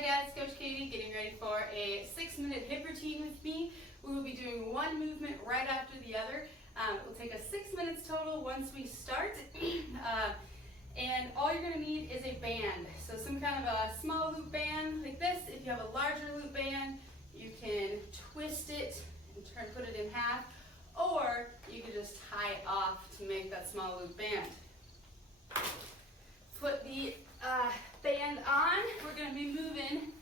Hi guys, Coach Katie getting ready for a 6-minute hip routine with me. We will be doing one movement right after the other. It will take us 6 minutes total once we start. And all you're going to need is a band. So some kind of a small loop band like this. If you have a larger loop band, you can twist it and put it in half. Or you can just tie it off to make that small loop band. Put the band on. We're going to be moving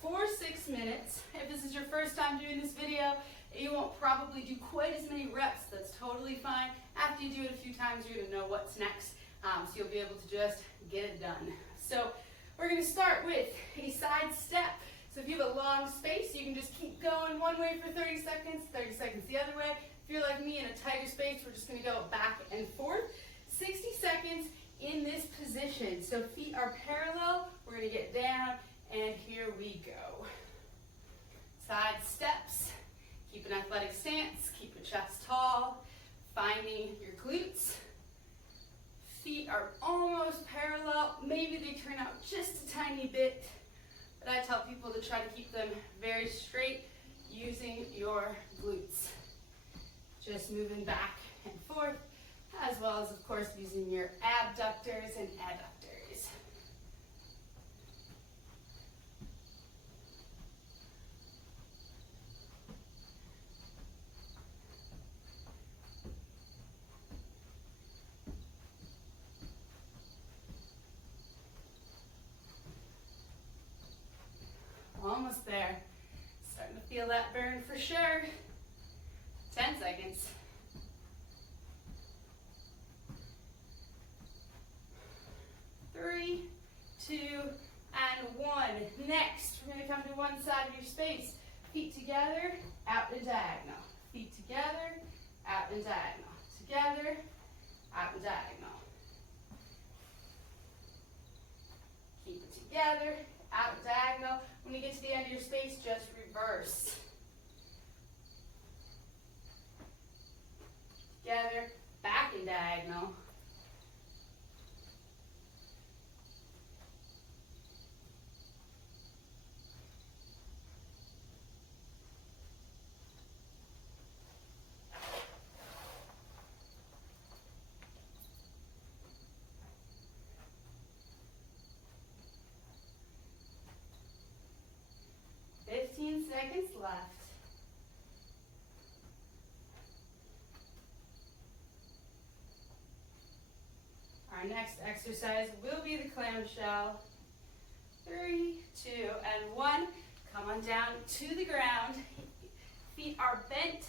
for 6 minutes. If this is your first time doing this video, you won't probably do quite as many reps. That's totally fine. After you do it a few times, you're going to know what's next. So you'll be able to just get it done. So we're going to start with a side step. So if you have a long space, you can just keep going one way for 30 seconds the other way. If you're like me in a tighter space, we're just going to go back and forth. 60 seconds in this position. So feet are parallel. We're going to get down, and here we go. Side steps. Keep an athletic stance. Keep your chest tall. Finding your glutes. Feet are almost parallel. Maybe they turn out just a tiny bit, but I tell people to try to keep them very straight using your glutes. Just moving back and forth, as well as, of course, using your abductors and adductors. Almost there. Starting to feel that burn for sure. 10 seconds. 3, 2, and 1. Next, we're going to come to one side of your space. Feet together, out and diagonal. Feet together, out and diagonal. Together, out and diagonal. Keep it together, out and diagonal. When you get to the end of your space, just reverse. Together, back and diagonal. Seconds left. Our next exercise will be the clam shell. 3, 2, and 1. Come on down to the ground. Feet are bent.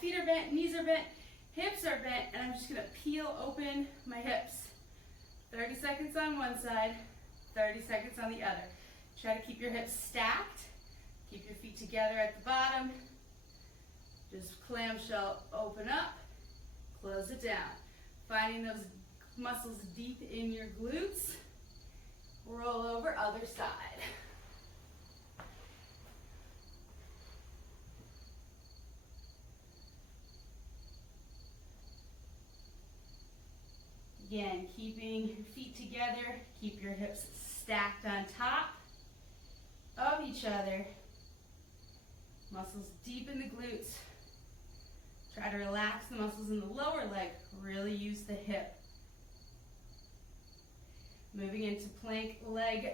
Feet are bent, knees are bent, hips are bent, and I'm just going to peel open my hips. 30 seconds on one side, 30 seconds on the other. Try to keep your hips stacked. Keep your feet together at the bottom. Just clamshell, open up, close it down. Finding those muscles deep in your glutes. Roll over, other side. Again, keeping your feet together. Keep your hips stacked on top of each other. Muscles deep in the glutes. Try to relax the muscles in the lower leg. Really use the hip. Moving into plank leg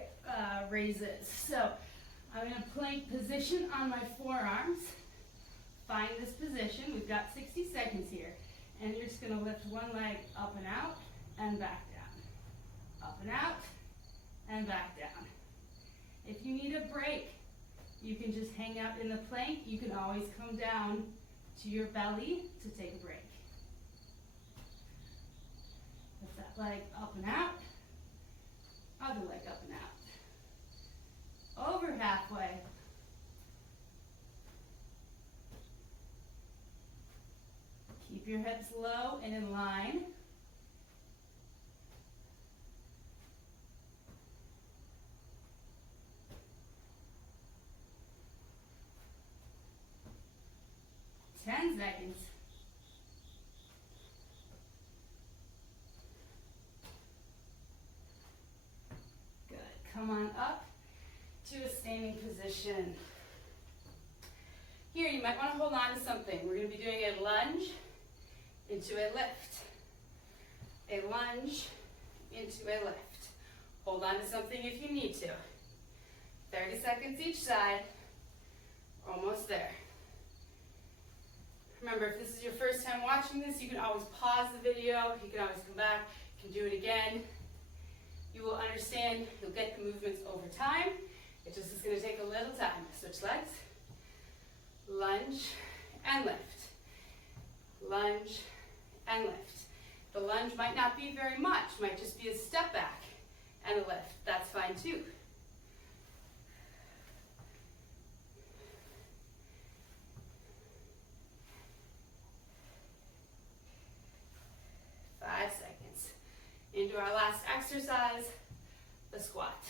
raises. So I'm in a plank position on my forearms. Find this position. We've got 60 seconds here. And you're just going to lift one leg up and out and back down. Up and out and back down. If you need a break, you can just hang out in the plank. You can always come down to your belly to take a break. Lift that leg up and out. Other leg up and out. Over halfway. Keep your hips low and in line. Ten seconds. Good. come on up to a standing position. Here, you might want to hold on to something. We're going to be doing a lunge into a lift. A lunge into a lift. Hold on to something if you need to. 30 seconds each side. Almost there. Remember, if this is your first time watching this, you can always pause the video. You can always come back. You can do it again. You will understand. You'll get the movements over time. It just is going to take a little time. Switch legs. Lunge and lift. Lunge and lift. The lunge might not be very much. Might just be a step back and a lift. That's fine too. Into our last exercise, the squat.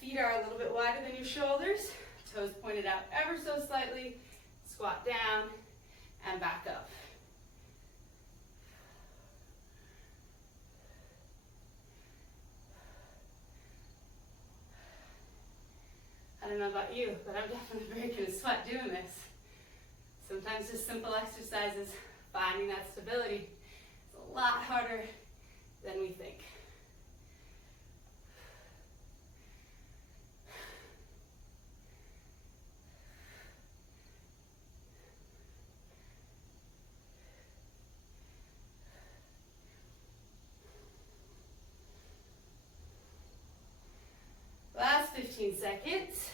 Feet are a little bit wider than your shoulders, toes pointed out ever so slightly, squat down and back up. I don't know about you, but I'm definitely breaking a sweat doing this. Sometimes just simple exercises, finding that stability, a lot harder than we think. Last 15 seconds.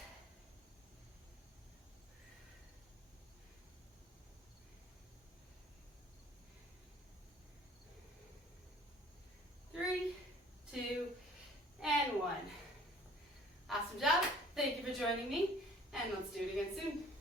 Three, two, and one. Awesome job. Thank you for joining me, and let's do it again soon.